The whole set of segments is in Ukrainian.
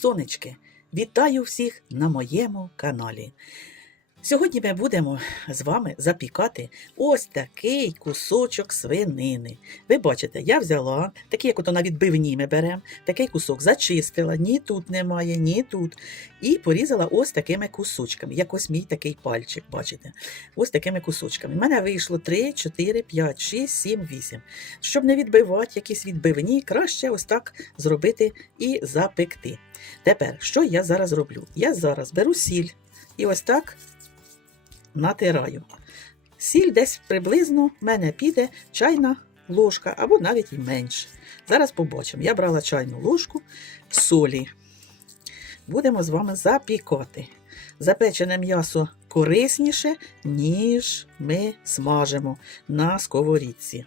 Сонечки, вітаю всіх на моєму каналі. Сьогодні ми будемо з вами запікати ось такий кусочок свинини. Ви бачите, я взяла, такий, як ото на відбивні ми беремо, такий кусок зачистила, ні тут немає, ні тут. І порізала ось такими кусочками, як ось мій такий пальчик, бачите? Ось такими кусочками. У мене вийшло 3, 4, 5, 6, 7, 8. Щоб не відбивати якісь відбивні, краще ось так зробити і запекти. Тепер, що я зараз роблю? Я зараз беру сіль і ось так натираю. Сіль десь приблизно в мене піде чайна ложка або навіть і менше. Зараз побачимо. Я брала чайну ложку солі. Будемо з вами запікати. Запечене м'ясо корисніше, ніж ми смажимо на сковорідці.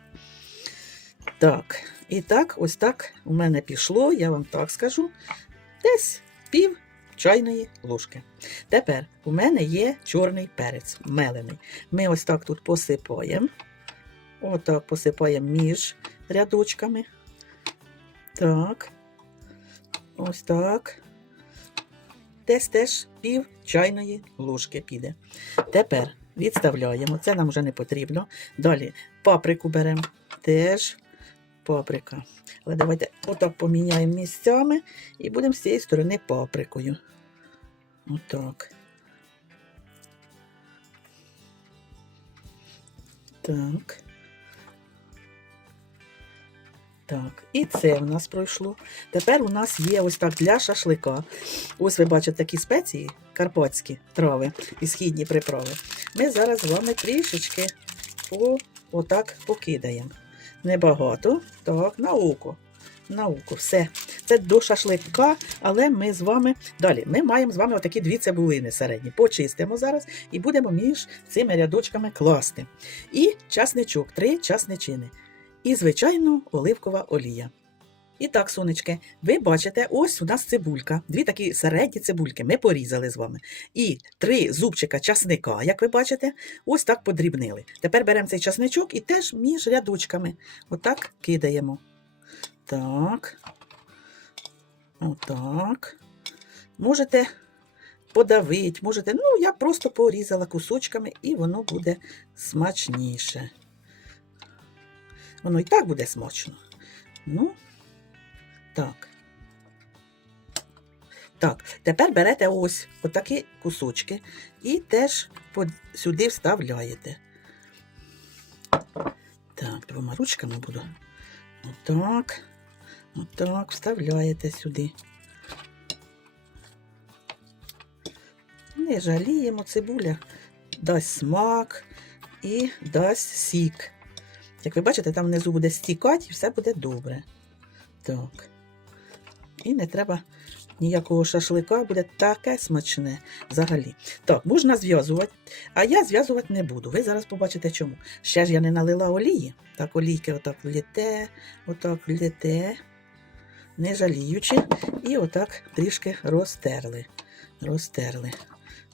Так, і так, ось так у мене пішло, я вам так скажу, десь пів чайної ложки. Тепер у мене є чорний перець мелений. Ми ось так тут посипаємо. Отак посипаємо між рядочками. Так. Ось так. Десь теж пів чайної ложки піде. Тепер відставляємо. Це нам вже не потрібно. Далі паприку беремо. Теж паприка. Але давайте отак поміняємо місцями і будемо з цієї сторони паприкою. Отак. Так. Так, і це в нас пройшло. Тепер у нас є ось так для шашлика. Ось ви бачите такі спеції, карпатські трави і східні приправи. Ми зараз з вами трішечки по, отак покидаємо. Небагато. Так, на око. На. Все. Це до шашлика, але ми з вами далі. Ми маємо з вами отакі дві цибулини середні. Почистимо зараз і будемо між цими рядочками класти. І часничок, три часничини. І, звичайно, оливкова олія. І так, сонечки, ви бачите, ось у нас цибулька. Дві такі середні цибульки ми порізали з вами. І три зубчика часника, як ви бачите, ось так подрібнили. Тепер беремо цей часничок і теж між рядочками. Отак кидаємо. Так. Отак. Можете подавити, можете, ну, я просто порізала кусочками, і воно буде смачніше. Воно і так буде смачно. Ну, так. Так, тепер берете ось отакі кусочки і теж сюди вставляєте. Так, двома ручками буду. Отак. Отак, вставляєте сюди. Не жаліємо, цибуля дасть смак і дасть сік. Як ви бачите, там внизу буде стікати і все буде добре. Так. І не треба ніякого шашлика, буде таке смачне взагалі. Так, можна зв'язувати, а я зв'язувати не буду. Ви зараз побачите чому. Ще ж я не налила олії. Так, олійки отак вліте, отак вліте, не жаліючи. І отак трішки розтерли. Розтерли.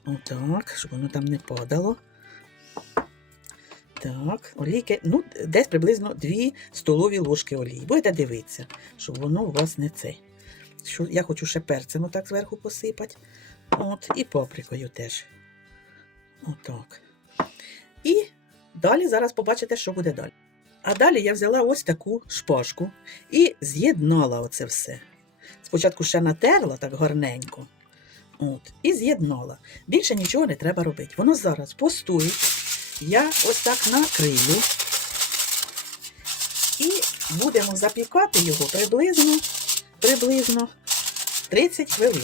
Отак, щоб воно там не падало. Так, олійки, ну, десь приблизно 2 столові ложки олії. Будете дивитися, щоб воно у вас не цей. Що, я хочу ще перцем отак зверху посипати. От, і паприкою теж. Отак. І далі зараз побачите, що буде далі. А далі я взяла ось таку шпажку і з'єднала оце все. Спочатку ще натерла так гарненько. От, і з'єднала. Більше нічого не треба робити. Воно зараз постоїть. Я ось так накрию. І будемо запікати його приблизно, приблизно 30 хвилин.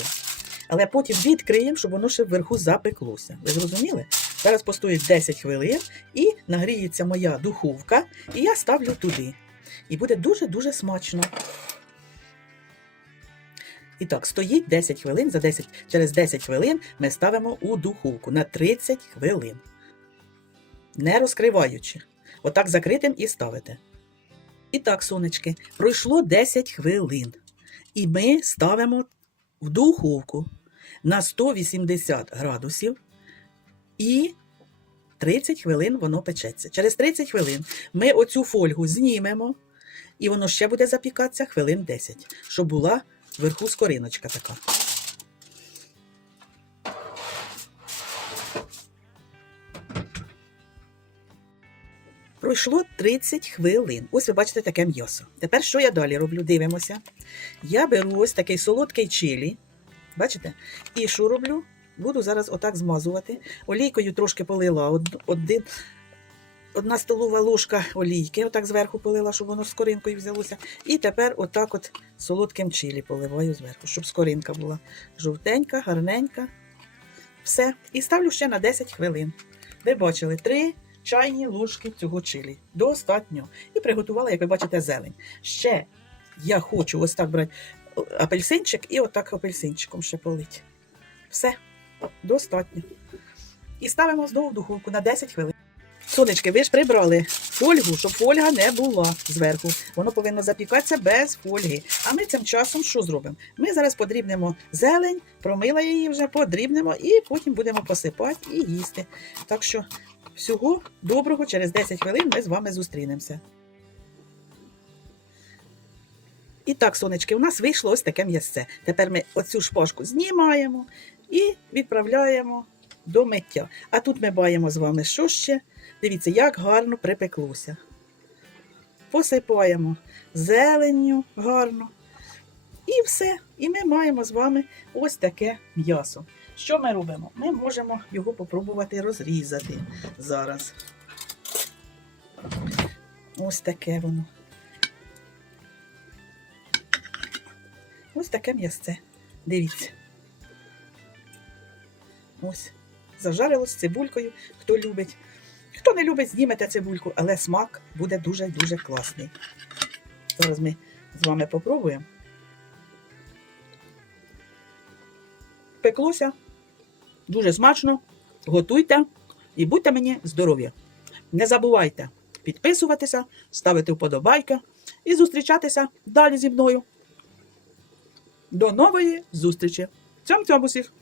Але потім відкриємо, щоб воно ще вверху запеклося. Ви зрозуміли? Зараз постоїть 10 хвилин і нагріється моя духовка, і я ставлю туди. І буде дуже-дуже смачно. І так, стоїть 10 хвилин, за 10, через 10 хвилин ми ставимо у духовку на 30 хвилин. Не розкриваючи. Отак закритим і ставите. І так, сонечки, пройшло 10 хвилин. І ми ставимо в духовку на 180 градусів і 30 хвилин воно печеться. Через 30 хвилин ми оцю фольгу знімемо, і воно ще буде запікатися хвилин 10, щоб була вверху скориночка така. Пройшло 30 хвилин. Ось ви бачите таке м'ясо. Тепер що я далі роблю? Дивимося. Я беру ось такий солодкий чилі. Бачите? І що роблю? Буду зараз отак змазувати. Олійкою трошки полила од- один, одна столова ложка олійки, отак зверху полила, щоб воно з коринкою взялося. І тепер отак от солодким чилі поливаю зверху, щоб скоринка була жовтенька, гарненька. Все. І ставлю ще на 10 хвилин. Ви бачили, 3 чайні ложки цього чилі. Достатньо. І приготувала, як ви бачите, зелень. Ще я хочу ось так брати апельсинчик і отак апельсинчиком ще полить. Все, достатньо. І ставимо знову в духовку на 10 хвилин. Сонечки, ви ж прибрали фольгу, щоб фольга не була зверху. Воно повинно запікатися без фольги. А ми цим часом що зробимо? Ми зараз подрібнемо зелень, промила її вже, подрібнемо і потім будемо посипати і їсти. Так що всього доброго, через 10 хвилин ми з вами зустрінемося. І так, сонечки, у нас вийшло ось таке м'ясце. Тепер ми оцю шпажку знімаємо і відправляємо до миття. А тут ми баємо з вами що ще. Дивіться, як гарно припеклося. Посипаємо зеленню гарно. І все. І ми маємо з вами ось таке м'ясо. Що ми робимо? Ми можемо його попробувати розрізати зараз. Ось таке воно. Ось таке м'ясце. Дивіться. Ось. Зажарилось цибулькою, хто любить. Хто не любить, знімете цибульку, але смак буде дуже-дуже класний. Зараз ми з вами попробуємо. Пеклося. Дуже смачно. Готуйте і будьте мені здорові. Не забувайте підписуватися, ставити вподобайки і зустрічатися далі зі мною. До нової зустрічі! Цьом-цьом усіх!